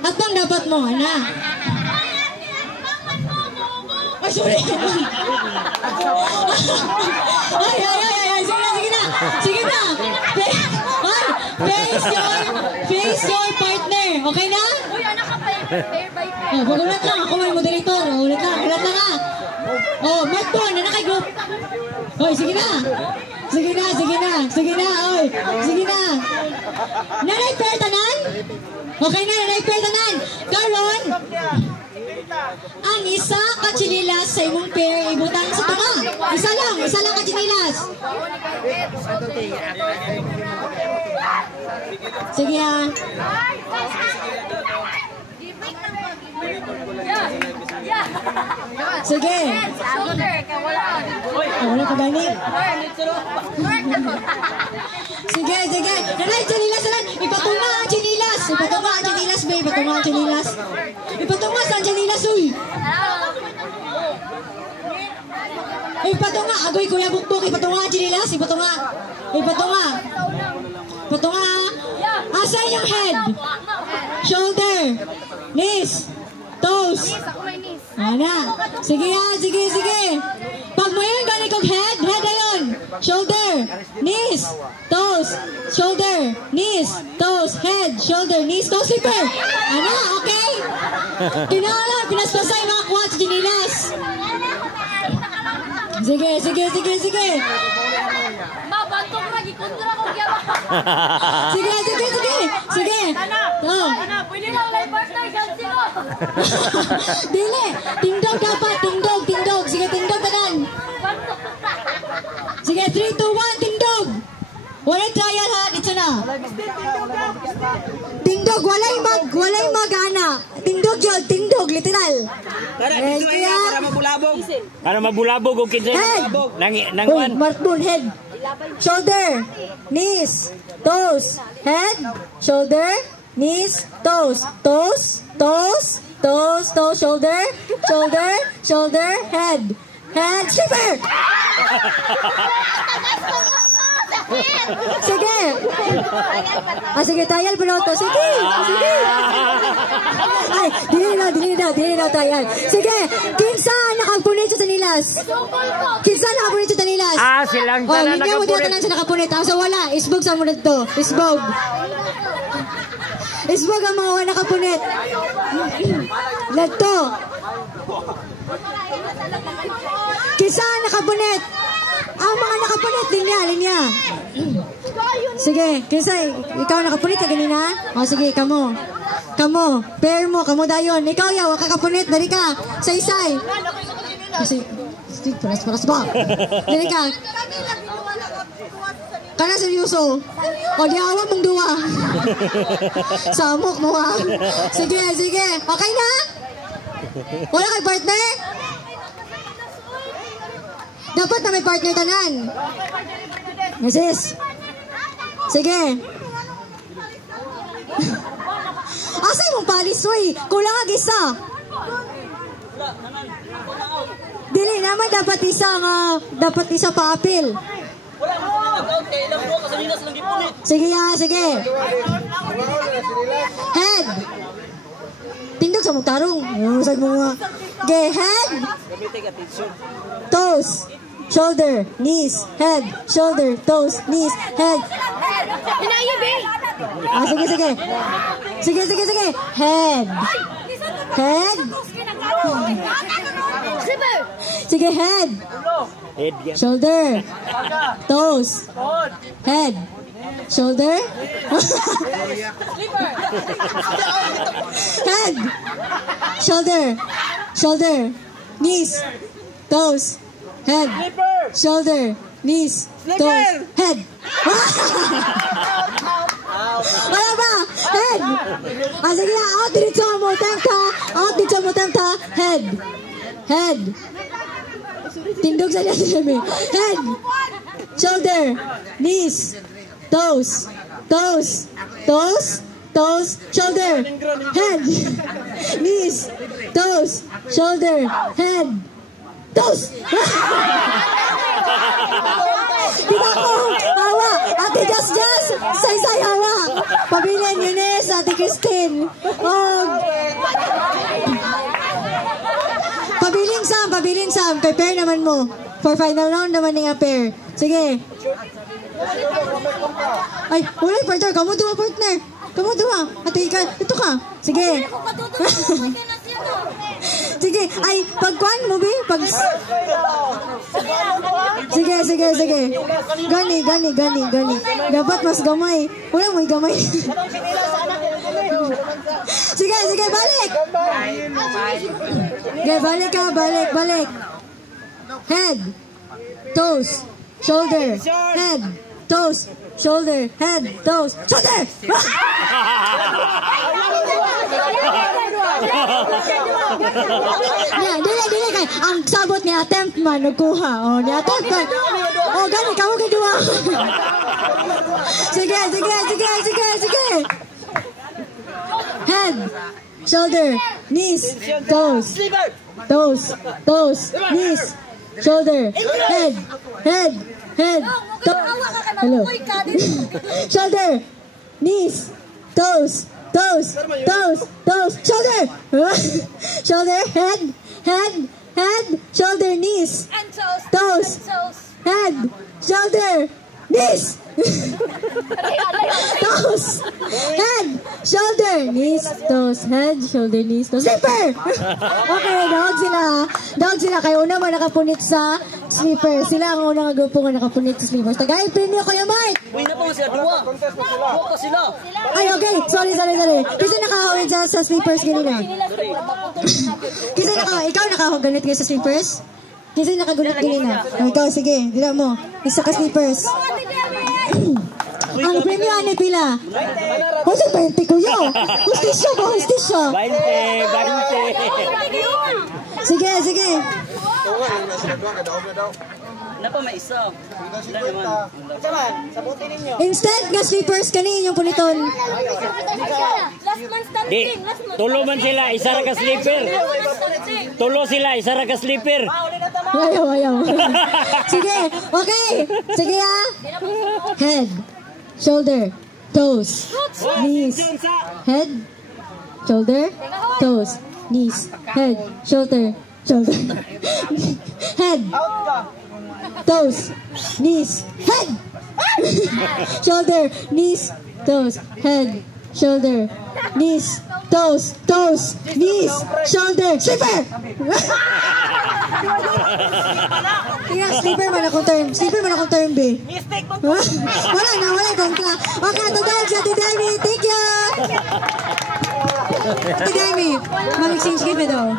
At bang dapat mo, anak? Ay, sorry. Ay. Sige na. Face your partner. Okay na? Uy, anak ka pair by pair. Oh, pagulat lang. Ako may moderator. Ulit lang ha. Oh, mark doon. Na kay group. Hoy, sige na. Sige na. Oy, sige na. Nanay pair tanan? Okay na, nanay pair tanan. Karon, ang isa ka chinilas sa imong pair ibutang sa tunga. Isa lang ka chinilas. Sige ha. Sige. Wala ka gani. Sige. Nanay, chinilas na lang. Ipatunga ang chinilas. Babe. Ipatunga saan chinilas, uy. Ipatunga. Agoy, kuya bukbuk. Ipatunga ang chinilas. Ipatunga. Asa yung head? Shoulder. Knees. Toes. Ana. Sige. Pag mo yun, gani kong head ayon. Shoulder. Knees. Toes. Shoulder. Knees. Toes. Head. Shoulder. Knees. Toes. Slipper. Ana, okay? Kinala, pinaspasa yung mga quads, ginilas. Sige. Mabantok lagi, kundra ko kaya. Sige. Ana, pwede lang live partner dyan sila. Dili. Tindog dapat. Tindog. Sige, tindog tanan. Sige, 3, 2, 1, tindog. Wala trial ha, dito na. Tindog, walay magana. Tindog, literal. Para mabulabog o kinsa nang one. Markbone, head. Shoulder, knees, toes, head, shoulder, knees, toes, shoulder, head, stripper. Sige, trial piloto. Sige. Ay, dili na trial. Sige, kinsa nakapunit sa nilas? Silang Oh, tanan hindi mo nakapunit. tanan sa nakapunit. So wala, isbog sa munod to. Isbog ang mga nakapunit. Ladto. Kinsa nakapunit? Ang mga nakapunit, linya. Sige, kinsa, ikaw nakapunit ka ganina? O sige, kamo, pair mo, kamo dayon. Ikaw yaw, kakapunit, dari ka, say. Kasi, paras ba? Dari ka. Kana seryoso. O di awa mong duwa. Samok mo ha. Sige. Okay na? Wala kay partner? Dapat na may partner tanan. Mrs. Sige. Asay mong palis, uy. Kulang ang isa. Dili naman dapat isa pa-apil. Sige. Head. Tindog sa mong tarong. Usag mo nga. Okay, head. Toes. Shoulder, knees, head, shoulder, toes, knees, head. Sige. Head. Sige, head. Shoulder. Toes. Head. Shoulder. Head. Shoulder. Knees. Toes. Head. Shoulder. Knees. Toes. Head. Wala ba? Head. Sige na. Out dito mo tangka. Head. Tindog sa sinabi. Head. Shoulder. Knees. Toes. Shoulder. Head. Knees. Toes. Shoulder. Head. Toes. Kita ko. Hawa. Ate Just. Say hawa. Pabilin, Eunice. Ate Christine. Oh. Pabilin Sam. Kay pair naman mo. For final round naman nga pair. Sige. Ay, wala partner. Kamu duwa partner. Kamu duwa. Ate Ika, ito ka. Sige. Sige. Ay, pagkuhan mo, Bi. Sige. Gani. Dapat mas gamay. Wala mo'y gamay. Sige, balik. Okay, balik. Head, toes, shoulder, head, toes, shoulder, head, toes, shoulder. Dili kay ang sabot ni attempt man nagkuha. Oh, ni attempt man. Oh, gani ka mo gidua. Sige. Head, shoulder, knees, toes, knees, shoulder, head, hello. Shoulder, knees, toes, shoulder, head, shoulder, knees, toes, head, shoulder, knees. Toes, head, shoulder, knees, toes, head, shoulder, knees, toes. Sleeper! Okay, dog sila. Kayo una man nakapunit sa sleeper. Sila ang unang grupo nga nakapunit sa sleeper. Tagay, premium kayo, Mark! Uy na po sila, dua. Buka sila. Ay, okay. Sorry. Kasi nakahawin sa sleepers ganina. Kasi ikaw nakahaganit kayo sa sleepers? Kasi nakagunit ganina. Ikaw, sige. Dila mo. Isa ka sleepers. Ang premium ni pila. Kasi 20 kuya. Hustisya. 20. Sige. Napa may isa. Sila naman. Instead nga sleepers kani inyong puliton. Last man standing. Tulo man sila, isa ra ka sleeper. Tulo sila, isa ra ka sleeper. Ayaw. Sige. Okay. Sige ah. Head, shoulder, toes, knees, head, shoulder, toes, knees, head, shoulder, head, toes, knees, head, shoulder, knees, toes, head, shoulder, knees, toes, knees, shoulder, sleeper! Tingnan, sleeper man akong term, B. Wala kontra. Okay, Ate Demi, thank you! Ate Demi, mag-exchange gift daw.